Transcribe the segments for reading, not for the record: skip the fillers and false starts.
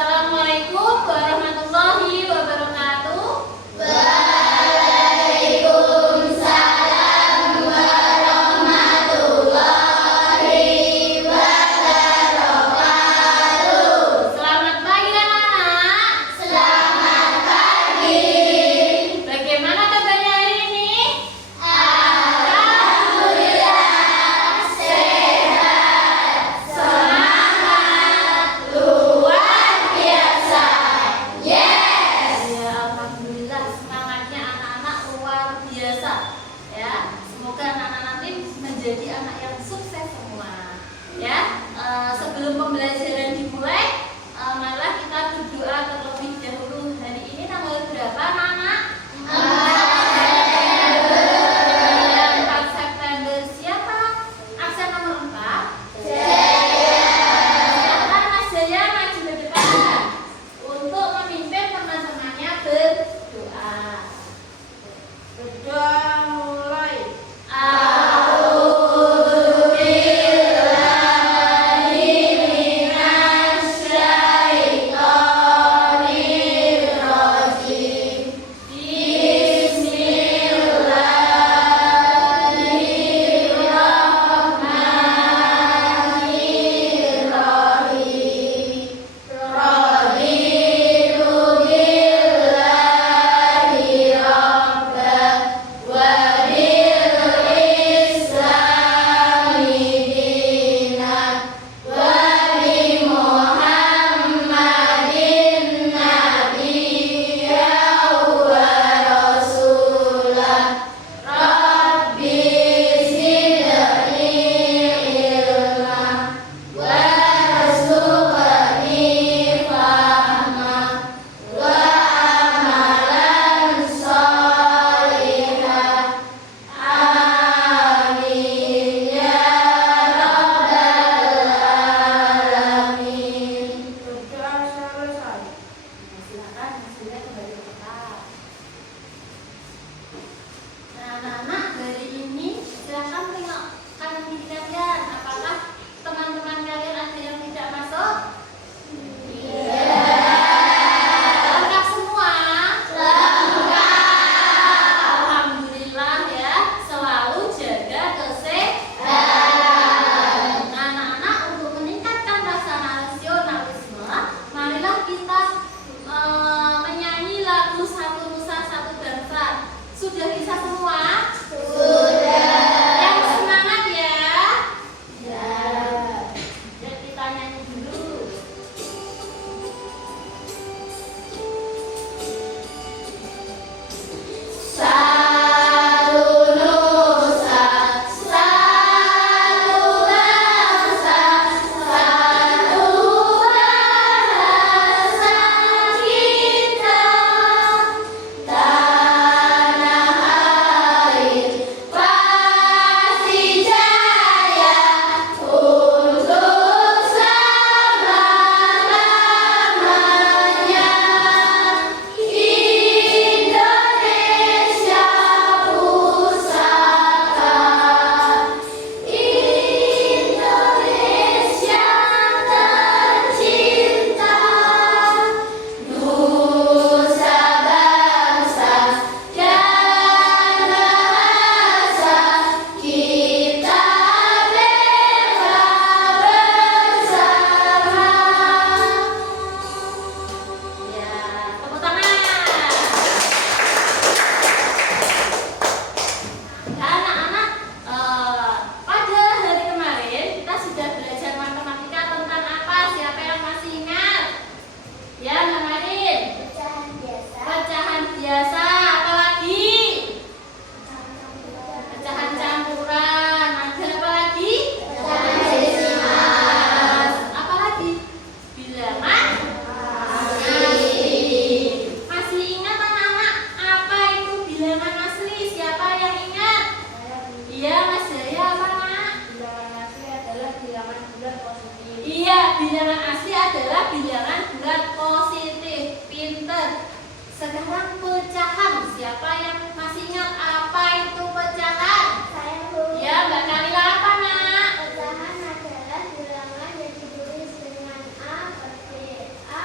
Assalamualaikum warahmatullahi wabarakatuh. Waalaikumsalam warahmatullahi wabarakatuh. Selamat pagi anak-anak. Selamat pagi. Bagaimana kabarnya hari ini? Alhamdulillah sehat, semangat, luar biasa. Yes. Ya, alhamdulillah semangatnya anak-anak luar biasa. Ya, semoga anak-anak nanti menjadi anak yang sukses semua. Ya, sebelum pembelajaran dimulai, marilah kita berdoa terlebih dahulu. Hari ini tanggal berapa, anak-anak? 4 September. Siapa absen nomor 4? Silakan Mas Jaya maju ke depan untuk memimpin teman-temannya berdoa. Berdoa mulai. Bilangan asli adalah bilangan bulat positif. Pinter. Sekarang pecahan. Siapa yang masih ingat apa itu pecahan? Ya, Mbak Kalila, apa nak? Pecahan adalah bilangan yang ditulis dengan A, A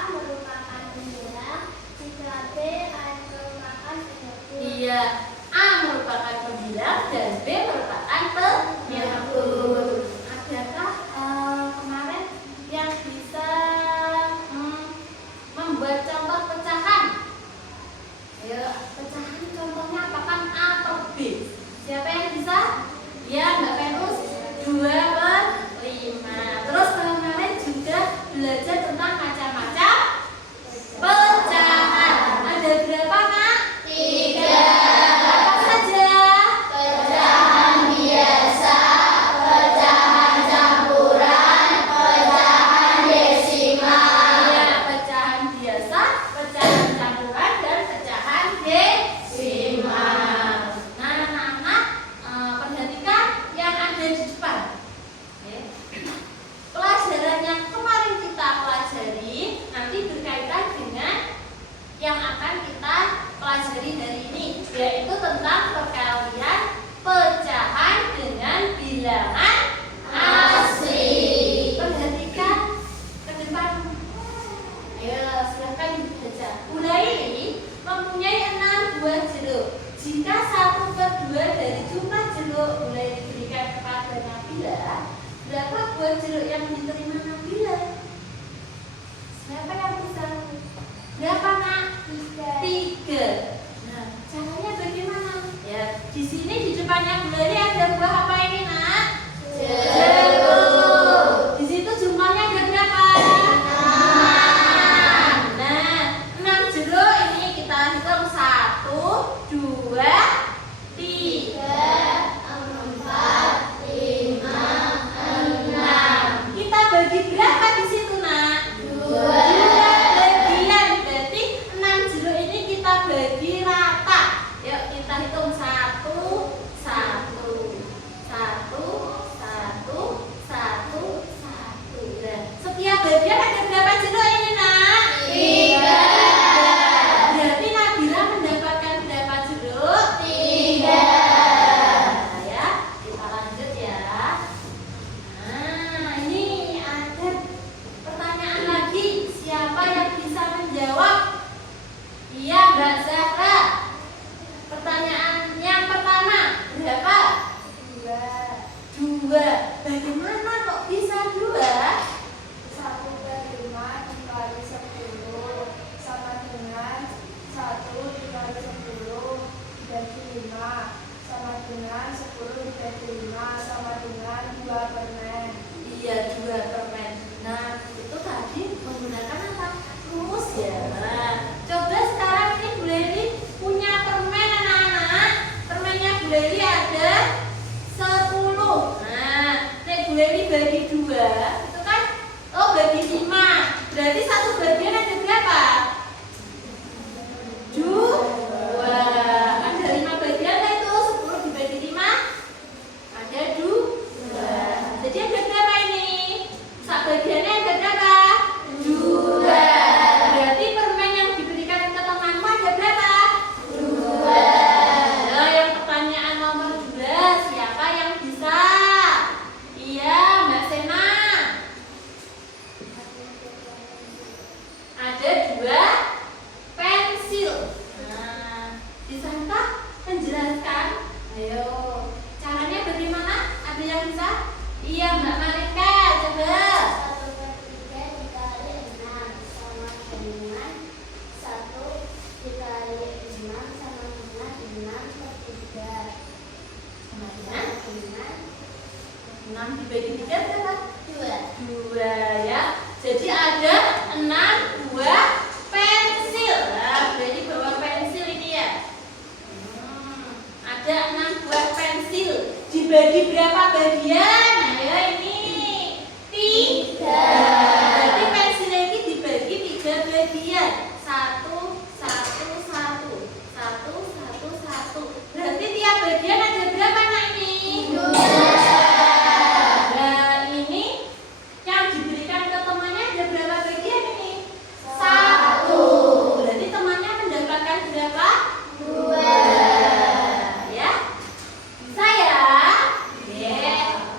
Ya. Coba sekarang ini Bu Leli punya permen anak-anak. Permennya Bu Leli ada 10. Nah, nek Bu Leli bagi 2, itu kan bagi 5. Berarti satu bagian ada berapa? 2. Ada 5 bagian lah itu. 10 dibagi 5 ada 2. Jadi ada berapa ini? Sak bagiannya ada berapa? 2. Berarti permen yang diberikan ke temanmu ada berapa? 2. Nah, yang pertanyaan nomor 2, siapa yang bisa? Iya, Mbak Sena. Ada 2 pensil. Nah, bisakah menjelaskan? Ayo, caranya bagaimana? Ada yang bisa? Iya, Mbak Malika, coba. 1/3 dikali 6 sama dengan 1 dikali 6 sama dengan 6/3. Sama dengan 6 6 dibagi 3 berapa? 2. 2 ya. Jadi ada 6 buah pensil. Nah, berarti bawa pensil ini ya. Ada 6 buah pensil. Dibagi berapa bagian? Ayo ini 3. Berarti pensil ini dibagi 3 bagian. 1, 1, 1. 1, 1, 1. Berarti tiap bagian ada berapa nak ini? 2. Nah, ini yang diberikan ke temannya ada berapa bagian ini? 1. Berarti temannya mendapatkan berapa? 2. Ya. Bisa ya? Oke,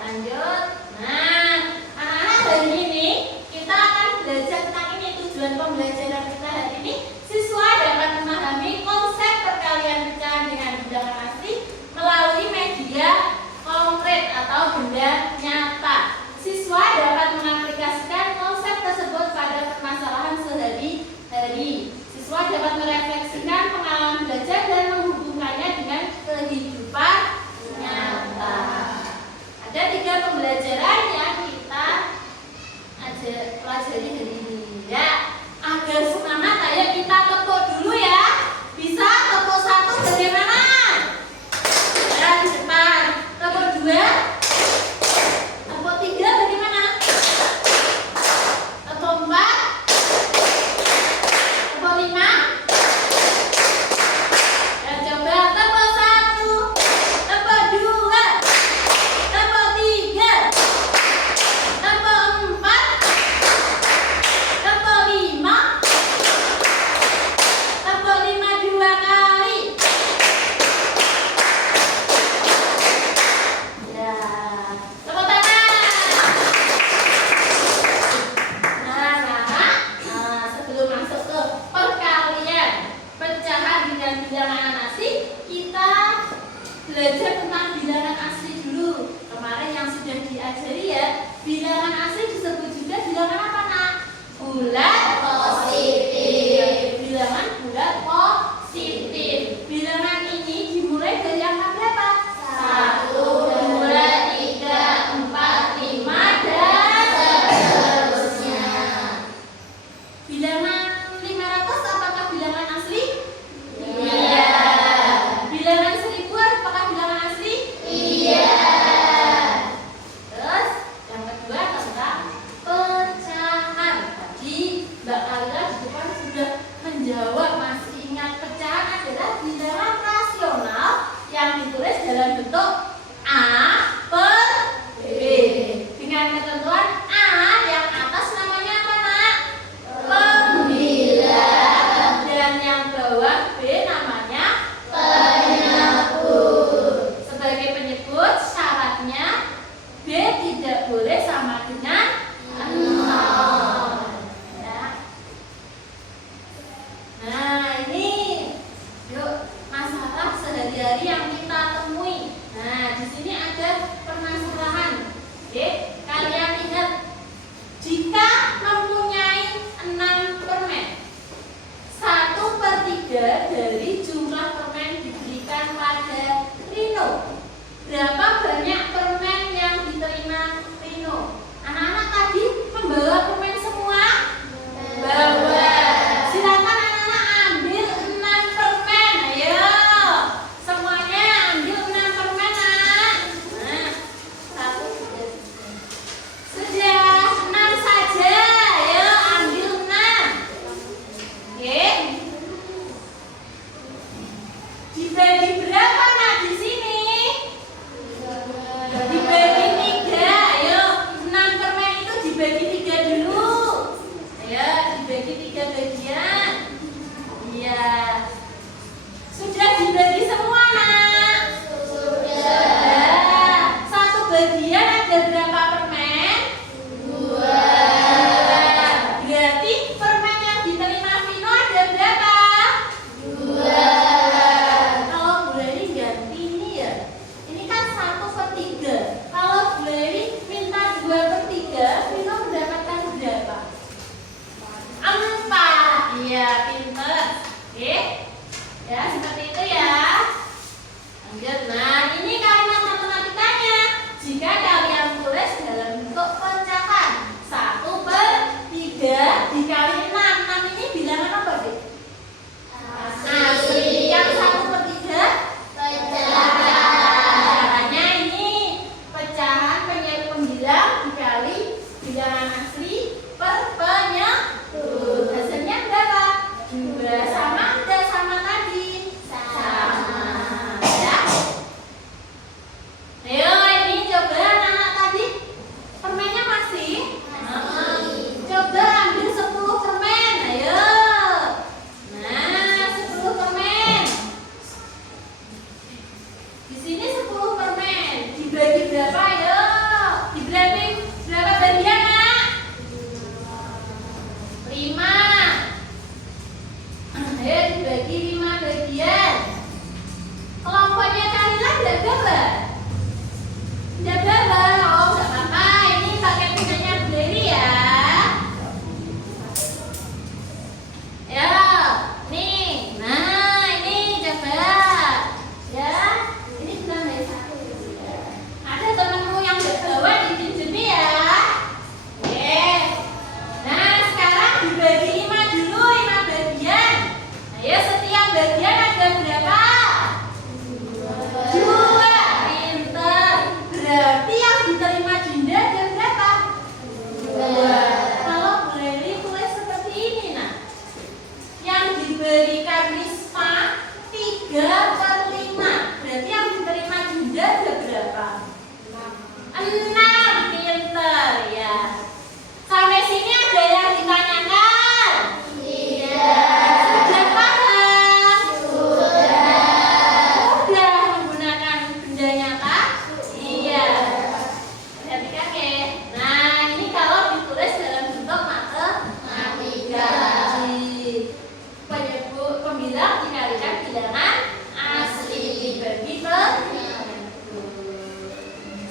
lanjut. Nah, anak-anak hari ini kita akan belajar tentang ini. Tujuan pembelajaran kita hari ini, siswa dapat memahami konsep perkalian pecahan dengan bilangan asli melalui media konkret atau benda nyata. Siswa dapat mengaplikasikan konsep tersebut pada permasalahan sehari-hari. Siswa dapat merefleksikan pengalaman belajar dan menghubungkannya dengan kehidupan nyata. Ada 3 pembelajaran yang kita pelajari hari ini. Ya, agar semangat, ayo kita tepuk dulu ya. Bisa tepuk 1 bagaimana? Ya, di depan. Tepuk 2. Tepuk 3 bagaimana? Tepuk 4. Tepuk 5. Ya, coba tepuk 1. Tepuk 2. Tepuk 3. Tepuk 4. Tepuk 5. Tepuk 5 2 kali. Ya, tepuk tangan. Nah, sebelum masuk ke perkalian pecahan dengan bilangan asli, kita belajar tentang bilangan asli dulu. Kemarin yang sudah diajari ya, bilangan asli disebut juga bilangan apa nak? Bulat Positif. Bilangan bulat positif. Bilangan ini dimulai dari angka berapa? 1, 2, 3, 4, 5 dan seterusnya. Bilangan 500 apakah bilangan asli? Iya. Bilangan 1000 apakah bilangan asli? Iya. Terus yang kedua tentang pecahan. Tadi Mbak Kalila di depan sudah menjawab. Masih ingat pecahan adalah bilangan rasional yang ditulis dalam bentuk A per B dengan ketentuan A yang atas namanya apa nak? Pembilang, dan yang bawah B namanya Penyebut. sebagai penyebut. Syaratnya B tidak boleh sama dengan 0. Ya. Nah, ya, pinter. Oke. Ya, seperti itu ya. Lanjut. Nah, ini kalimat matematikanya. Jika kalian tulis dalam bentuk pecahan 1/3 dikali 6. 6 ini bilangan apa, Dik? Asli. Yang 1/3 caranya ini pecahan pembilang dikali bilangan asli per penyebut. Hasilnya berapa? 2. Sama enggak sama tadi? Sama. Ya. Ayo ini coba anak-anak tadi permennya masih? Coba ambil 10 permen. Ayo. Nah, 10 permen. Di sini 10 permen. Dibagi berapa? Ayo. Dibagi berapa bagian, Nak? 5. Ayo dibagi 5 bagian. Kelompoknya Kalila tidak gambar? Tidak gambar. Oh, nggak apa-apa. Ini pakai punyanya Bu Dewi ya. Ya, nih. Nah, ini coba. Ya, ini sudah mulai 1. Ada temanmu yang nggak bawa dipinjemi ya. Oke. Nah, sekarang dibagi 5 dulu, 5 bagian. Ayo, setiap bagian ada berapa? 2. Pinter. Berarti yang diterima Dinda ada berapa? 2. Kalau Bu Leli tulis seperti ini, nah. Yang diberikan Risma 3/5. Berarti yang diterima Dinda ada berapa? 6. Pinter ya. Sampai sini ada yang ditanyakan? Sudah paham? Sudah menggunakan benda nyata? Iya. Perhatikan ya. Nah, ini kalau ditulis dalam bentuk matematika. Penyebut pembilang dikalikan bilangan asli dibagi per penyebut.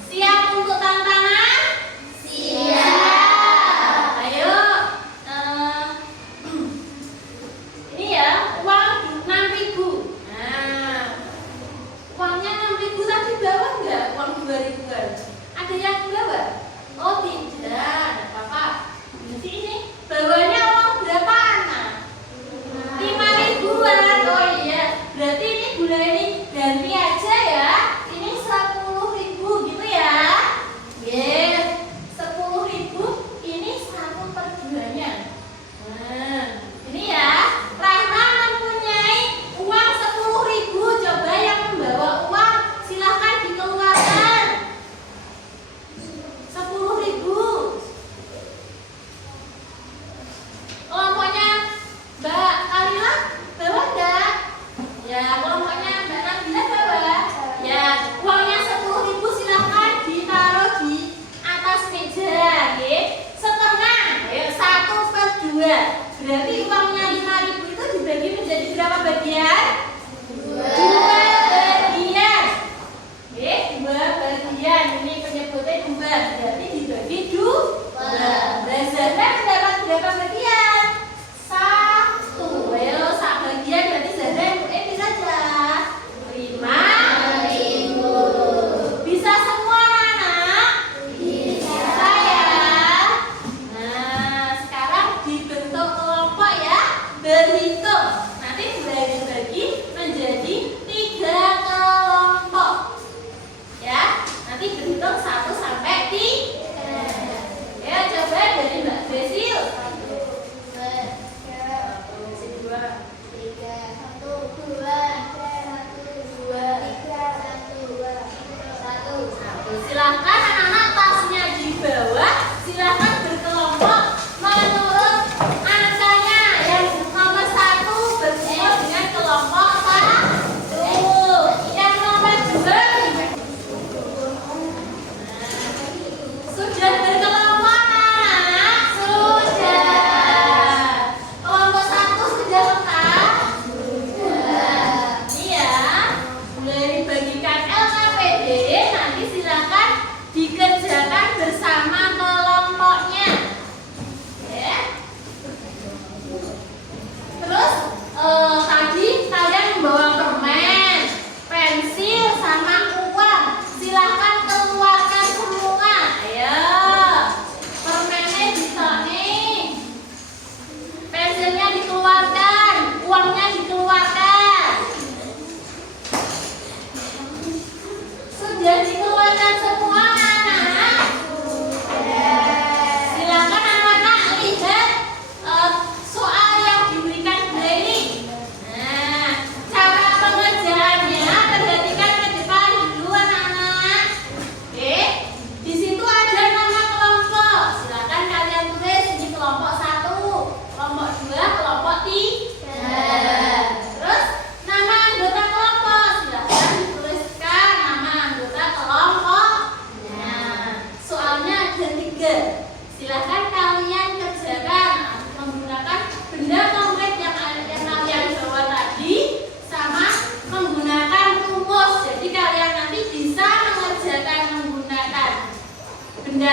Siap untuk tantangan? Siap. Ayo. Ini ya, uang 6.000. Nah, uangnya 6.000 tadi bawa enggak? Uang 2.000-an. Ada yang bawa? Oh, tidak. Enggak apa-apa. Berarti ini bawanya uang berapa, anak? 5.000-an. Oh iya. Berarti ini bulan ini ganti aja ya. Ini 10.000 gitu ya. Yes. 10.000 ini 1/2-nya. Nah, ini ya. Rahma mempunyai uang 10.000. Coba yang membawa uang silahkan dikeluarkan. 10.000. Kelompoknya Mbak Kalila bawa enggak? Ya, kelompoknya Mbak Nabila bawa. Ya, uangnya 10.000 silahkan ditaruh di atas meja, ya. Setengah. Ayo, 1/2. Berarti uangnya 5.000 itu dibagi menjadi berapa bagian? 2 bagian. Oke, 2 bagian. Ini penyebutnya 2. Berarti dibagi 2. Zahra mendapat berapa bagian? 1. Ayo, 1 bagian berarti Zahra yang bisa aja. 5.000. Bisa semua anak? Bisa ya. Nah, sekarang dibentuk kelompok ya. Berhitung. Nanti bagi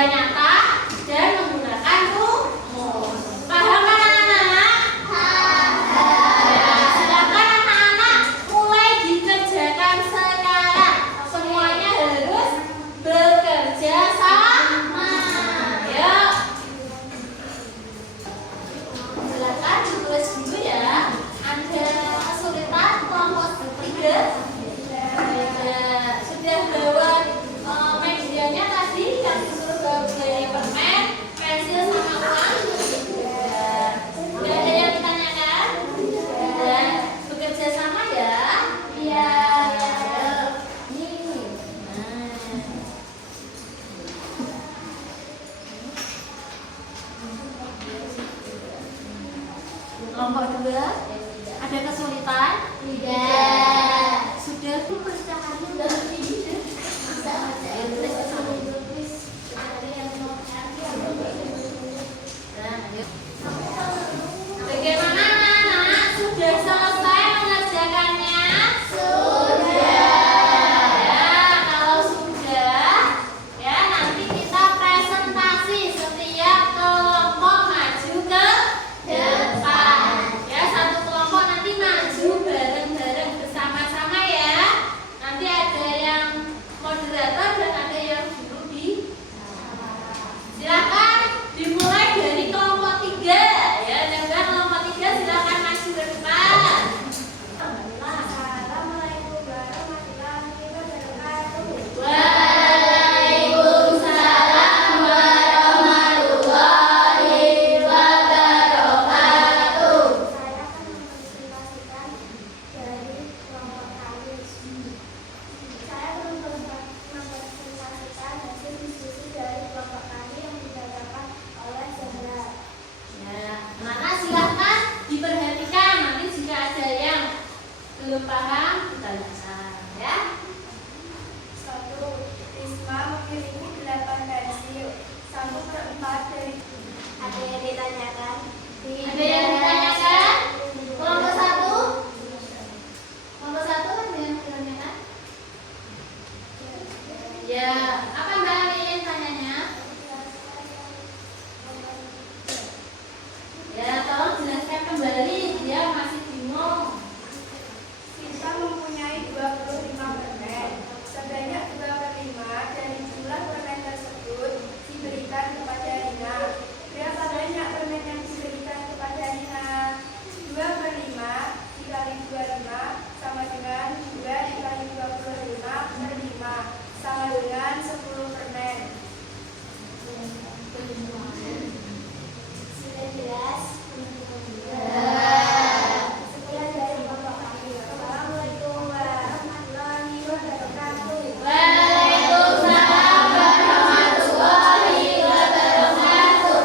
nyata dan menggunakan rumus. Paham kan anak-anak? Ya, silakan anak-anak mulai dikerjakan sekarang. Semuanya harus bekerja sama. Yuk. Silakan ditulis dulu ya. Ada kesulitan kelompok 3. Sudah bawa medianya tadi yang disuruh bawa dari permen, pensil sama uang. Sudah ada yang ditanyakan? Sudah bekerja sama ya? Iya. Nih. Kelompok 2 ada kesulitan? Tidak. Sudah pecahannya udah lebih. Bagaimana anak-anak? Sudah selesai mengerjakannya? Ya, kalau sudah, ya nanti kita presentasi setiap kelompok maju ke depan. Ya, satu kelompok nanti maju bareng-bareng bersama-sama ya. Nanti ada yang moderator dan ada yang duduk di. Silakan dimulai dari kelompok 3 ya. Dan kelompok 3 silakan maju ke depan. Assalamualaikum warahmatullahi wabarakatuh. Waalaikumsalam warahmatullahi wabarakatuh. Saya akan mempresentasikan dari kelompok kami. Saya akan mempresentasikan hasil diskusi dari kelompok kami yang dibacakan oleh Zahra. Ya, anak-anak silahkan diperhatikan. Nanti jika ada yang belum paham, ditanyakan ya. 1. Risma memiliki 8 pensil. 1/4 dari. Ada yang ditanyakan? Ada yang ditanyakan? Kelompok 1? Kelompok 1 ada yang ditanyakan? Ya, apa Mbak Alin tanyanya? Ya, tolong jelaskan kembali, dia masih bingung. Kita mempunyai 25 permen. Sebanyak 2/5 dari jumlah permen tersebut diberikan kepada Rina. Berapa banyak permen yang diberikan kepada Rina? 2/5 dikali 25 sama dengan 2 dikali 25/5 sama dengan 10 permen. 19. Sekian dari kelompok kami. Assalamualaikum warahmatullahi wabarakatuh. Waalaikumsalam warahmatullahi wabarakatuh.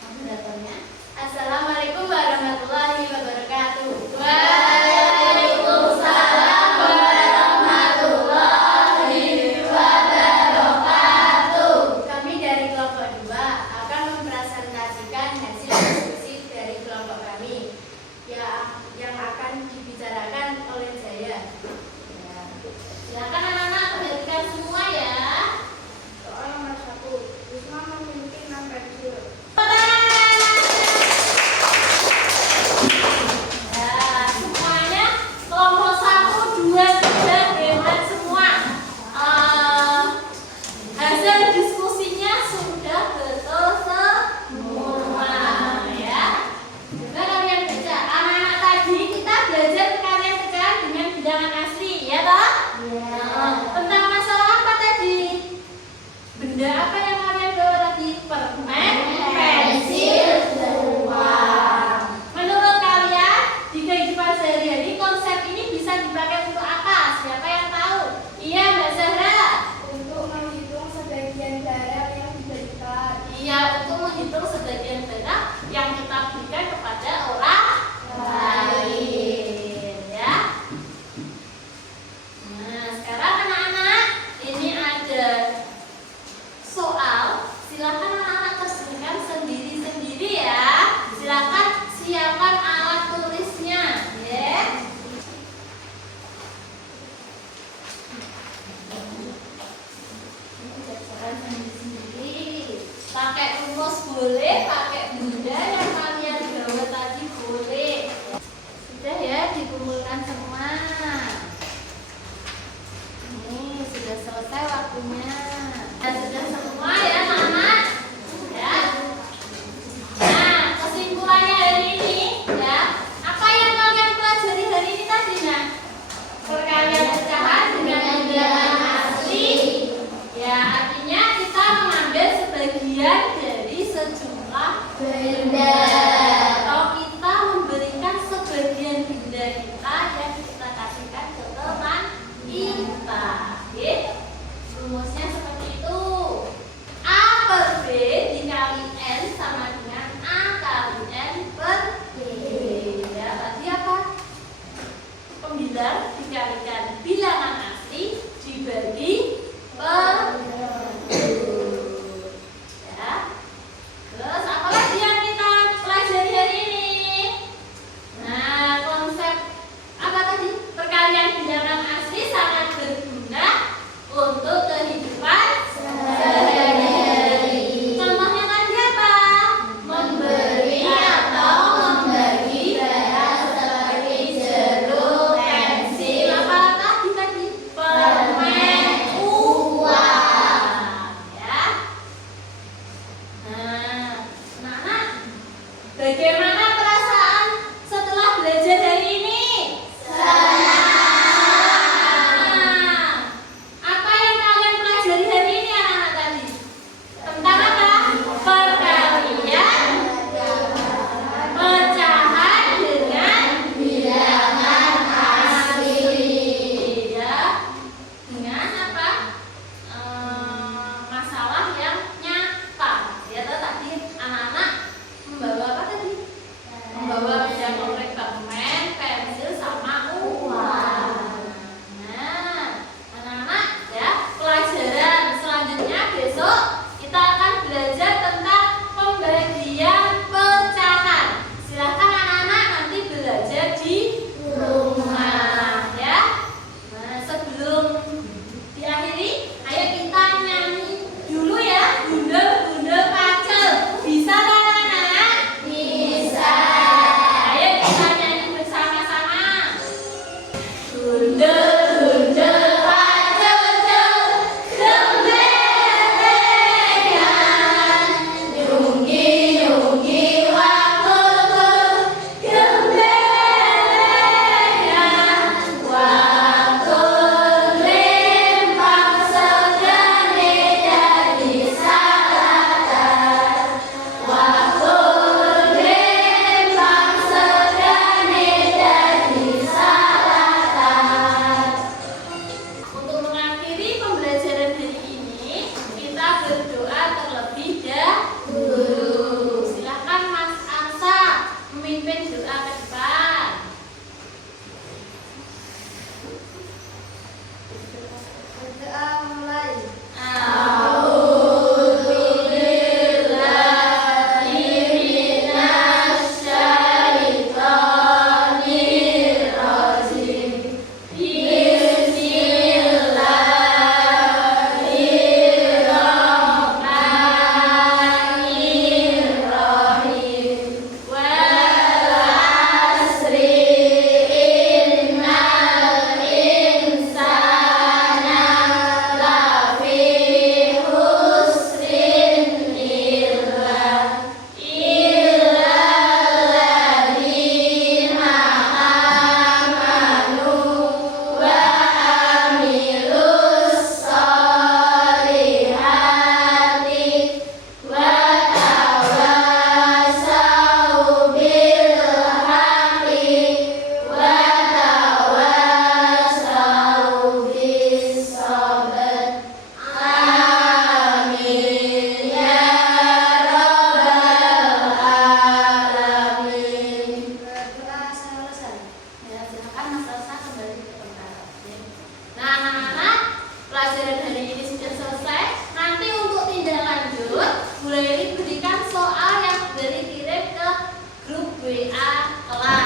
Moderatornya. Assalamualaikum warahmatullahi wabarakatuh. Waalaikumsalam warahmatullahi wabarakatuh. Kami dari kelompok 2 akan mempresentasikan hasil diskusi dari kelompok kami yang akan dibicarakan oleh Jaya. Ya. Silakan anak-anak perhatikan semua ya. Soal nomor 1. Risma memiliki 6 pensil. Ya, semuanya kelompok 1, 2, 3 hebat semua. Hasil diskusinya sudah betul semua ya. Coba kalian baca. Anak-anak tadi kita belajar karya pecahan dengan bilangan asli ya toh? Tentang masalah apa Pakai rumus boleh, pakai benda yang kalian bawa tadi boleh. Sudah ya, dikumpulkan semua. Ini sudah selesai waktunya. Sudah semua ya anak-anak. Ya. Nah, kesimpulannya hari ini ya, apa yang kalian pelajari hari ini tadi nah? Perkalian pecahan dengan bilangan asli. Ya, artinya kita mengambil sebagian dari sejumlah benda. Atau kita memberikan sebagian benda kita yang kita kasihkan ke teman kita. Oke? Rumusnya seperti itu. A per B dikali N sama dengan A kali N per B. Ya, berarti apa? Pembilang dikalikan bilangan asli dibagi per 2. Ya. Terus apa lagi yang kita pelajari hari ini? Nah, konsep apa tadi? Perkalian bilangan asli sangat berguna untuk kehidupan sehari-hari. Contohnya tadi apa? Memberi atau membagi barang seperti jeruk, pensil, apa tadi? Permen, uang. Ya. Nah, anak-anak, bagaimana perasaan setelah belajar hari ini? Senang. Apa yang kalian pelajari hari ini anak-anak tadi? Tentang apa? Perkalian pecahan dengan bilangan asli. Ya, dengan apa? Masalah yang nyata. Ya, tadi anak-anak membawa apa tadi? Membawa benda konkret permen, pensil, sama uang. Nah, anak-anak ya, pelajaran selanjutnya besok kita akan belajar tentang pembagian pecahan. Silahkan anak-anak nanti belajar di rumah ya. Nah, sebelum diakhiri, ayo kita nyanyi dulu ya, Gundul-gundul pacul. Bisa kan anak-anak? Bisa. Ayo kita nyanyi bersama-sama. Gundul-gundul pacul, gembelengan, nyunggi-nyunggi wakul-kul, gembelengan, wakul lempang segane jadi salatan, wakul lempang segane jadi salatan. Untuk mengakhiri pembelajaran hari ini, kita berdoa terlebih dahulu. Silakan Mas Arsa memimpin doa ke depan. Berdoa mulai. A'udzubillahi minasyaitonirrajim. Bismillahirrahmanirrahim. Wal asri innal insana lafi khusrin illa alladziina amanu wa amilus solihati wa tawasau bil haqqi wa tawasau bis sabr. Amin ya rabbal alamin. Berdoa selesai. Ya, silakan Mas Elsa kembali ke tempat. Nah, anak-anak, pelajaran hari ini sudah selesai. Nanti untuk tindak lanjut, Bu Leli berikan soal yang sudah dikirim ke grup WA kelas.